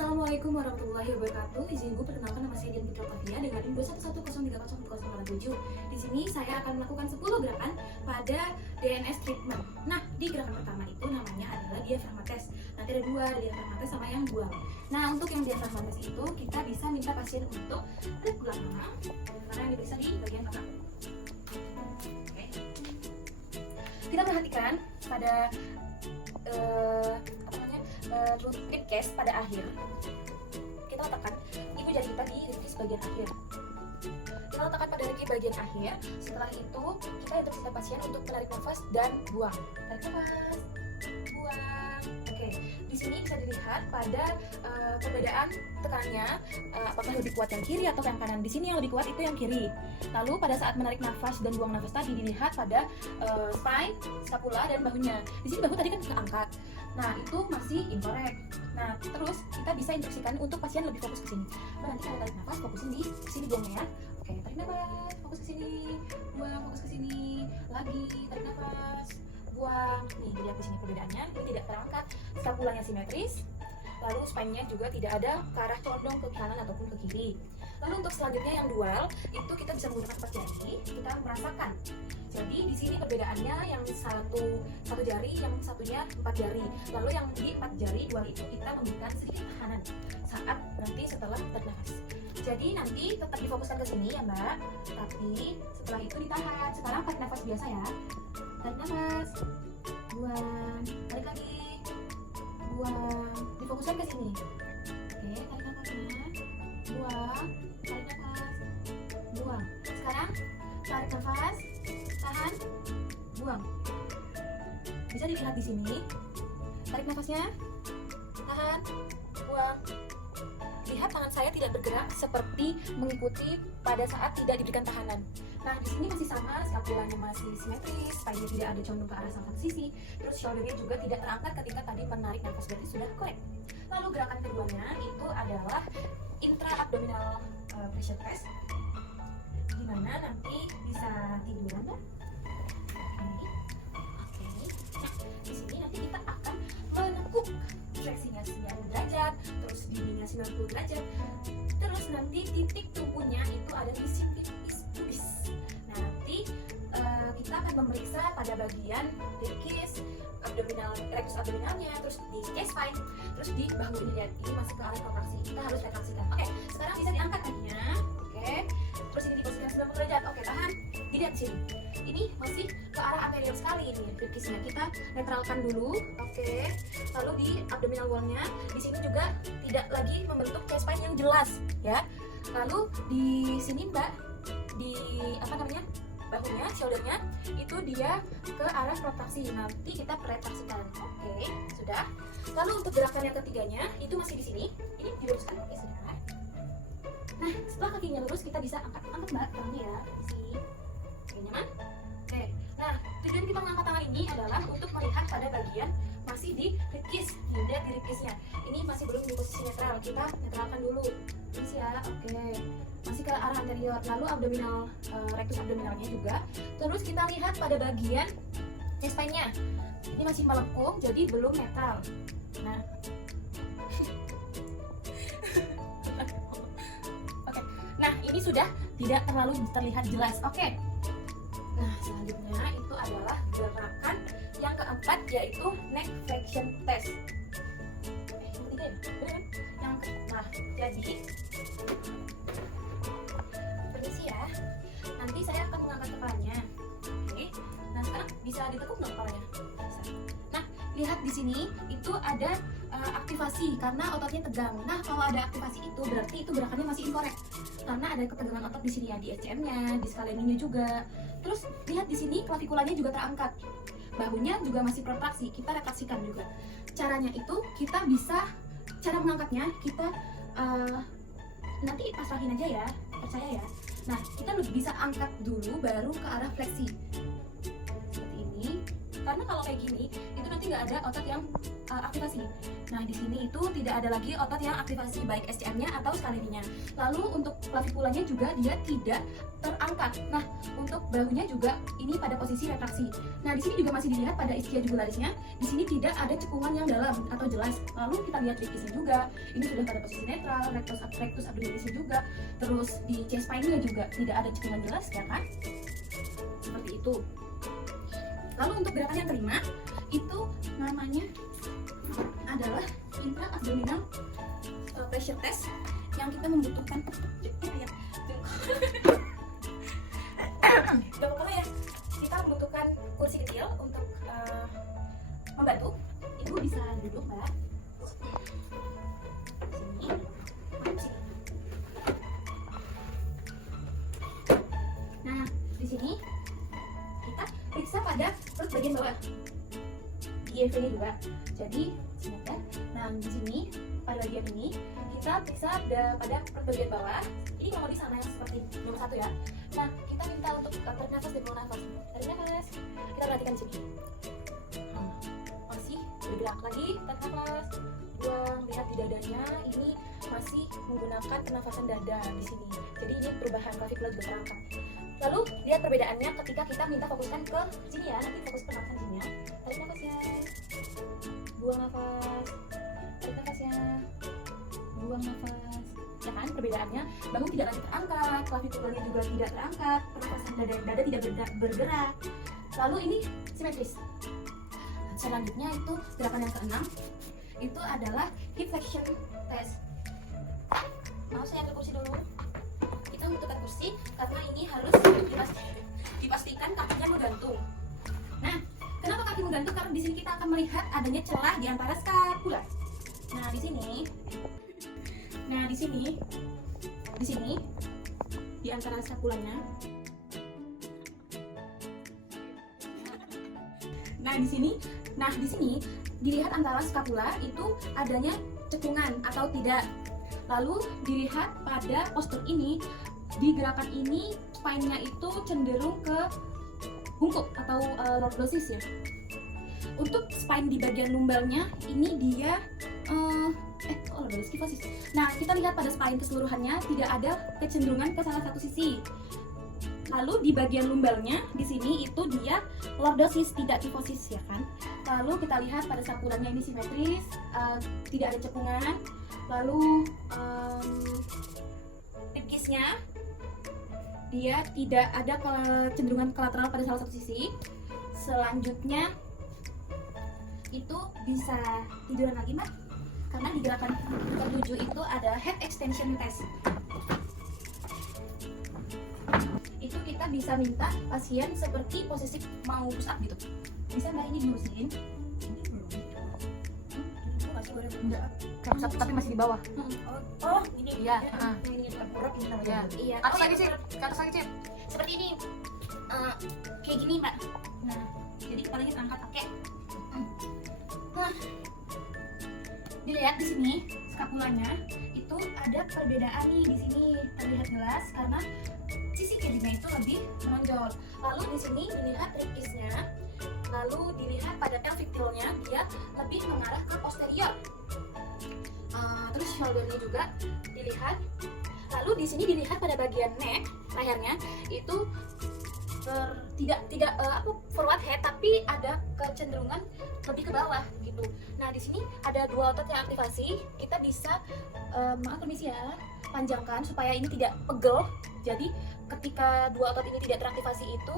Assalamualaikum warahmatullahi wabarakatuh. Izin gue perkenalkan, nama saya Dian Putra Tavia dengan NIM 21103001087. Di sini saya akan melakukan 10 gerakan pada DNS treatment. Nah, di gerakan pertama itu namanya adalah diafragma test. Nanti ada dua, diafragma test sama yang buang. Nah, untuk yang diafragma test itu kita bisa minta pasien untuk klik belakang karena yang diperiksa di bagian kanan. Oke. Kita perhatikan pada rib cage pada akhir. Kita letakkan ibu jari kita di rib cage bagian akhir. Kita letakkan pada rib cage bagian akhir. Setelah itu kita interview pasien untuk menarik nafas dan buang. Tarik nafas, buang. Oke, di sini bisa dilihat pada perbedaan tekanannya, apakah lebih kuat yang kiri atau yang kanan. Di sini yang lebih kuat itu yang kiri. Lalu pada saat menarik nafas dan buang nafas tadi dilihat pada spine, scapula dan bahunya. Di sini bahu tadi kan keangkat. Nah, itu masih incorrect. Nah, terus kita bisa instruksikan untuk pasien lebih fokus ke sini. Nanti kalau tarik nafas fokusin di sini buangnya ya. Oke, tarik nafas, fokus ke sini, buang, fokus ke sini, lagi tarik nafas, buang. Nih, dilihat di sini perbedaannya. Ini tidak terangkat, scapulanya simetris. Lalu spine-nya juga tidak ada ke arah condong ke kanan ataupun ke kiri. Lalu untuk selanjutnya yang dual, itu kita bisa menggunakan 4 jari, kita merasakan. Jadi di sini perbedaannya yang satu jari, yang satunya 4 jari. Lalu yang di 4 jari dual itu kita memberikan sedikit tekanan saat nanti setelah bernafas. Jadi nanti tetap difokuskan ke sini ya Mbak, tapi setelah itu ditahan. Sekarang tarik nafas biasa ya. Tarik nafas, buang, tarik lagi, buang. Difokuskan ke sini. Oke, tarik nafasnya, buang, tarik nafas, buang. Sekarang tarik nafas, tahan, buang. Bisa dilihat di sini. Tarik nafasnya, tahan, buang. Lihat tangan saya tidak bergerak seperti mengikuti pada saat tidak diberikan tahanan. Nah, di sini masih sama, scapulanya masih simetris, spine tidak ada condong ke arah salah sisi, terus shouldernya juga tidak terangkat ketika tadi menarik nafas, berarti sudah correct. Lalu gerakan keduanya itu adalah intra-abdominal pressure test, dimana nanti bisa tiduran ya. Oke. Nah, di sini nanti kita akan menekuk fleksinya 90 derajat, terus dindingnya 90 derajat, terus nanti titik tumpunya itu ada di simpitis pubis. Nah, nanti kita akan memeriksa pada bagian rib cage, abdominal, rectus abdominalnya, terus di chest spine, terus di bahu. Dilihat ini masih ke arah protraksi, kita harus retraksikan. Oke, sekarang bisa diangkat kakinya. Oke, terus ini diposisikan 90 derajat. Oke, tahan. Dilihat sini. Ini masih ke arah anterior sekali ini rib cage-nya. Kita netralkan dulu. Oke. Lalu di abdominal wall-nya di sini juga tidak lagi membentuk chest spine yang jelas, ya. Lalu di sini Mbak, di bahunya, shouldernya itu dia ke arah protraksi. Nanti kita retraksikan. Oke, sudah. Lalu untuk gerakan yang ketiganya itu masih di sini. Ini diluruskan. Oke, sudah. Nah, setelah kakinya lurus kita bisa angkat Mbak tangannya ya. Di sini. Oke, nyaman? Oke. Nah, tujuan kita mengangkat tangan ini adalah untuk melihat pada bagian masih di rib cage. Lihat di rib cage-nya. Ini masih belum di posisi netral. Kita netralkan dulu. Ini ya. Oke. Masih ke arah anterior. Lalu abdominal, rectus abdominalnya juga. Terus kita lihat pada bagian chest spine-nya. Ini masih melengkung, jadi belum netral. Nah. Oke. Nah, ini sudah tidak terlalu terlihat jelas. Oke. Nah, selanjutnya itu adalah gerakan yang keempat, yaitu neck flexion test. Yang ketiga ya? Benar kan? Nah, jadi permisi ya. Nanti saya akan mengangkat kepalanya. Oke. Nah, sekarang bisa ditekuk nggak kepalanya? Bisa. Nah, lihat di sini itu ada aktivasi karena ototnya tegang. Nah, kalau ada aktivasi itu berarti itu gerakannya masih incorrect. Karena ada ketegangan otot di sini ya, di SCM-nya, di scaleninya juga. Terus lihat di sini klavikulanya juga terangkat. Bahunya juga masih protraksi, kita retraksikan juga. Caranya itu kita bisa, cara mengangkatnya kita nanti pasrahin aja ya, percaya ya. Nah, kita bisa angkat dulu baru ke arah fleksi. Seperti ini. Karena kalau kayak gini, itu nanti nggak ada otot yang aktivasi. Nah, di sini itu tidak ada lagi otot yang aktivasi, baik SCM-nya atau skaleninya. Lalu untuk klavikulanya juga dia tidak terangkat. Nah, untuk bahunya juga ini pada posisi retraksi. Nah, di sini juga masih dilihat pada ischia jugularisnya. Di sini tidak ada cekungan yang dalam atau jelas. Lalu kita lihat ribkisnya juga. Ini sudah pada posisi netral, rectus abdominisnya juga. Terus di chest spine-nya juga tidak ada cekungan jelas, ya kan? Seperti itu. Lalu untuk gerakan yang kelima itu namanya adalah intra-abdominal pressure test yang kita membutuhkan ya, kita membutuhkan kursi kecil untuk membantu. Ibu bisa duduk, Mbak. Sini. Nah, di sini kita periksa pada perut bagian bawah. IFV-nya juga. Jadi, sini ya. Nah, di sini pada bagian ini kita periksa pada perut bagian bawah. Ini kalau di sana yang seperti nomor 1 ya. Nah, kita minta untuk tarik nafas dan buang nafas. Tarik nafas. Kita perhatikan di sini. Masih bergerak lagi, tarik nafas. Buang, lihat di dadanya ini masih menggunakan pernafasan dada di sini. Jadi ini perubahan klavikula juga terangkat. Lalu lihat perbedaannya ketika kita minta fokuskan ke sini ya. Nanti fokus pernafasan sini ya. Tarik nafas ya. Buang nafas. Tarik nafas ya. Buang nafas. Ya kan perbedaannya, bahu tidak lagi terangkat, klavikulanya juga tidak terangkat, pernafasan dada tidak bergerak. Lalu ini simetris. Selanjutnya itu gerakan yang keenam, itu adalah hip flexion test. Mau saya ambil kursi dulu. Kita membutuhkan kursi karena ini harus dipastikan kakinya menggantung. Nah, kenapa kaki menggantung? Karena di sini kita akan melihat adanya celah di antara skapula. Nah, di sini di antara skapulanya. Nah, di sini dilihat antara skapula itu adanya cekungan atau tidak. Lalu dilihat pada postur ini, di gerakan ini spine-nya itu cenderung ke bungkuk atau lordosis ya. Untuk spine di bagian lumbalnya ini dia lordosis kifosis. Nah, kita lihat pada spine keseluruhannya tidak ada kecenderungan ke salah satu sisi. Lalu di bagian lumbalnya di sini itu dia lordosis, tidak kifosis ya kan. Lalu kita lihat pada skapulanya ini simetris, tidak ada cekungan. Lalu ribkisnya dia tidak ada kecenderungan ke lateral pada salah satu sisi. Selanjutnya itu bisa tiduran lagi Mbak, karena di gerakan ke-7 itu ada head extension test. Itu kita bisa minta pasien seperti posisi mau push up gitu. Bisa Mbak ini dilurusin? Tapi masih di bawah. Oh, ini ya. Ini tengkurap ini namanya. Iya. Atas lagi, Cip. Ke atas lagi, Cip. Seperti ini. Kayak gini, Mbak. Nah, jadi kepalanya terangkat pakai. Nah, dilihat di sini skapulanya itu ada perbedaan nih di sini terlihat jelas karena sisi kirinya itu lebih menonjol. Lalu di sini dilihat ribkisnya. Lalu dilihat pada pelvic tail-nya dia lebih mengarah ke posterior. Terus shoulder-nya juga dilihat. Lalu di sini dilihat pada bagian neck, lehernya itu tidak forward head tapi ada kecenderungan lebih ke bawah gitu. Nah, di sini ada dua otot yang aktivasi. Kita bisa maaf permisi ya, panjangkan supaya ini tidak pegel. Jadi ketika dua otot ini tidak teraktivasi itu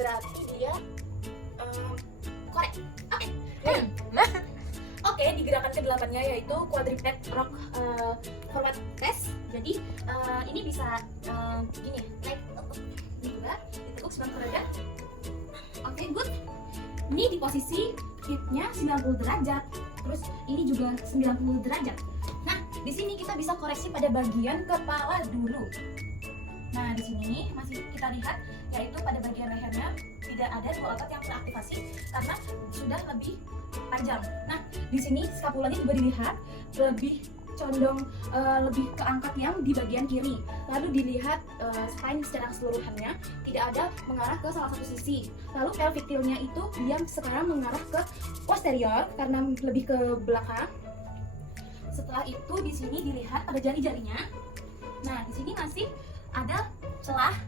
berarti dia korek. Oke, di gerakan ke-8-nya yaitu quadruped rock forward test. Jadi ini bisa gini, naik juga, ditekuk 90 derajat. Oke, good. Ini di posisi hipnya 90 derajat. Terus ini juga 90 derajat. Nah, di sini kita bisa koreksi pada bagian kepala dulu. Nah, di sini masih kita lihat yaitu pada bagian lehernya tidak ada dua otot yang teraktivasi karena sudah lebih panjang. Nah, di sini skapulanya juga dilihat lebih condong lebih ke angkat yang di bagian kiri. Lalu dilihat spine secara keseluruhannya tidak ada mengarah ke salah satu sisi. Lalu pelvic tilt-nya itu dia sekarang mengarah ke posterior karena lebih ke belakang. Setelah itu di sini dilihat pada jari-jarinya. Nah, di sini masih ada celah.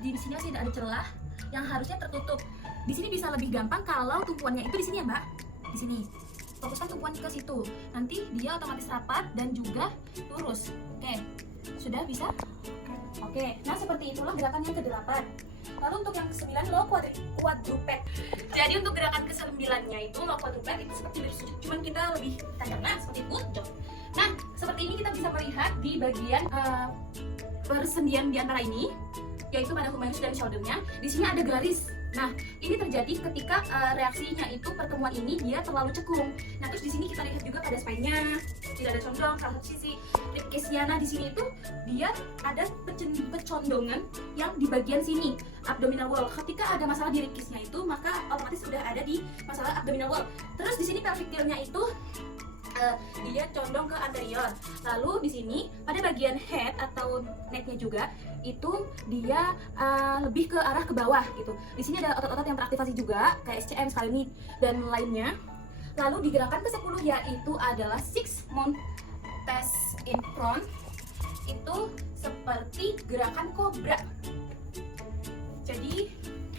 Di sini masih ada celah yang harusnya tertutup. Di sini bisa lebih gampang kalau tumpuannya itu di sini ya, Mbak. Di sini. Fokuskan tumpuan ke situ. Nanti dia otomatis rapat dan juga lurus. Oke. Sudah bisa? Oke. Nah, seperti itulah gerakan yang ke-8. Lalu untuk yang ke-9 low quadruped. Jadi untuk gerakan ke-9-nya itu low quadruped itu seperti bersujud, cuman kita lebih tajam seperti good job. Nah, seperti ini kita bisa melihat di bagian persendian di antara ini, yaitu pada humerus dan shoulder-nya. Di sini ada garis. Nah, ini terjadi ketika reaksinya itu pertemuan ini dia terlalu cekung. Nah, terus di sini kita lihat juga pada spine-nya tidak ada condong salah satu sisi. Rib cage-nya, nah di sini itu dia ada pecondongan yang di bagian sini, abdominal wall. Ketika ada masalah di rib cage-nya itu, maka otomatis sudah ada di masalah abdominal wall. Terus di sini pelvic tilt-nya itu dia condong ke anterior. Lalu di sini pada bagian head atau neck-nya juga itu dia lebih ke arah ke bawah gitu. Di sini ada otot-otot yang teraktivasi juga kayak SCM, scalene dan lainnya. Lalu di gerakan ke-10 yaitu adalah 6 mount test in front. Itu seperti gerakan kobra. Jadi,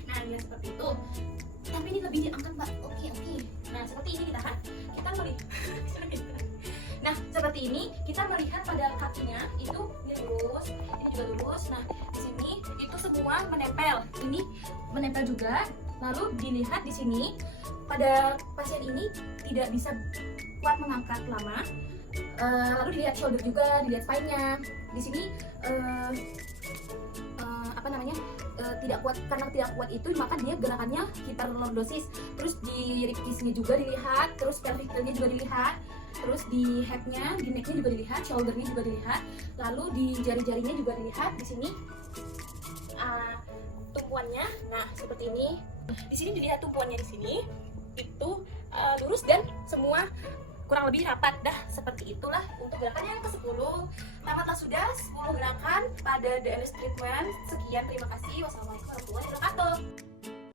nah dia seperti itu. Tapi ini lebih diangkat, Mbak. Oke. Nah, seperti ini kita melihat. Nah, seperti ini kita melihat pada kakinya itu ini lurus, ini juga lurus. Nah, di sini itu semua menempel. Ini menempel juga. Lalu dilihat di sini pada pasien ini tidak bisa kuat mengangkat lama. Lalu dilihat shoulder juga, dilihat spine-nya. Di sini tidak kuat, karena tidak kuat itu maka dia gerakannya hiperlordosis. Terus di rib cage-nya juga dilihat, terus pelvic tilt-nya juga dilihat, terus di head-nya, di neck-nya juga dilihat, shoulder-nya juga dilihat, lalu di jari-jarinya juga dilihat. Di sini tumpuannya, nah seperti ini. Di sini dilihat tumpuannya di sini itu lurus dan semua kurang lebih rapat. Dah seperti itulah untuk gerakan yang ke-10. Tamatlah sudah 10 gerakan pada DMS treatment. Sekian, terima kasih. Wassalamualaikum warahmatullahi wabarakatuh.